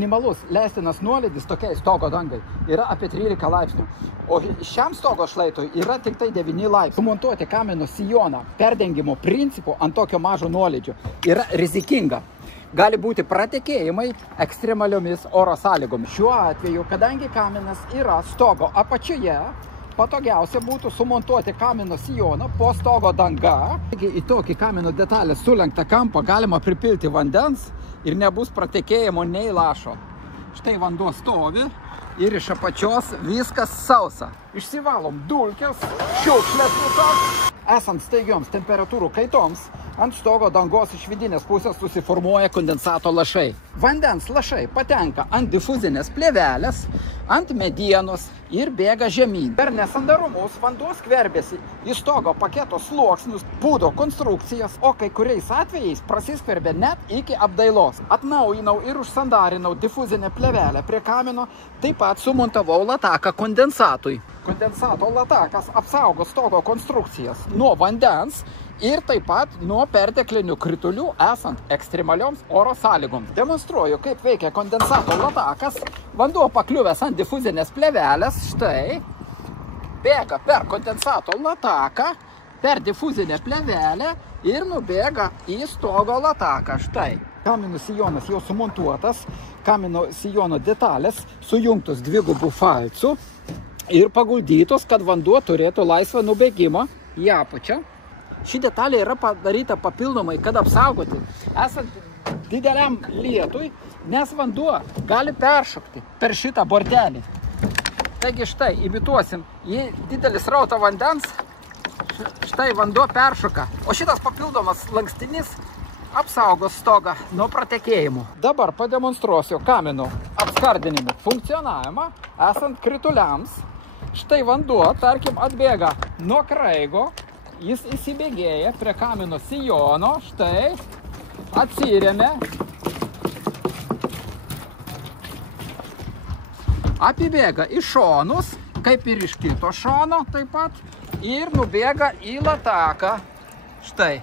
Minimalus leistinas nuolydis tokiai stogo dangai yra apie 13 laipsnių, o šiam stogo šlaitui yra tik tai 9 laipsnių. Sumontuoti kamino sijoną perdengimo principu ant tokio mažo nuolydžio yra rizikinga. Gali būti pratekėjimai ekstremaliomis oro sąlygomis. Šiuo atveju, kadangi kaminas yra stogo apačioje, patogiausia būtų sumontuoti kamino sijoną po stogo danga. Į tokį kamino detalę sulenktą kampą galima pripilti vandens ir nebus pratekėjimo nei lašo. Štai vanduo stovi ir iš apačios viskas sausa. Išsivalom dulkes, šiukšles visas. Esant staigioms temperatūrų kaitoms, ant stogo dangos iš vidinės pusės susiformuoja kondensato lašai. Vandens lašai patenka ant difuzinės plėvelės, ant medienos ir bėga žemyn. Per nesandarumus vanduo skverbėsi į stogo paketo sluoksnius, pūdo konstrukcijas, o kai kuriais atvejais prasiskverbė net iki apdailos. Atnaujinau ir užsandarinau difuzinę plėvelę prie kamino, taip pat sumontavau lataką kondensatui. Kondensato latakas apsaugo stogo konstrukcijas nuo vandens ir taip pat nuo perteklinių kritulių esant ekstremalioms oro sąlygoms. Demonstruoju, kaip veikia kondensato latakas. Vanduo pakliuvęs ant difuzinės plėvelės, štai, bėga per kondensato lataką, per difuzinę plėvelę ir nubėga į stogo lataką, štai. Kamino sijonas jau sumontuotas, kamino sijono detalės sujungtos dvigubų falcų ir paguldytos, kad vanduo turėtų laisvą nubėgimą į apačią. Ši detalė yra padaryta papildomai, kad apsaugoti esant dideliam lietui, nes vanduo gali peršokti per šitą bortelį. Taigi štai, imituosim į didelį srautą vandens, štai vanduo peršoka, o šitas papildomas lankstinys apsaugos stogą nuo pratekėjimų. Dabar pademonstruosiu kamino apskardinimo funkcionavimą esant krituliams. Štai vanduo, tarkim, atbėga nuo kraigo, jis įsibėgėja prie kamino sijono, štai, atsiremia, apibėga į šonus, kaip ir iš kito šono taip pat, ir nubėga į lataką, štai.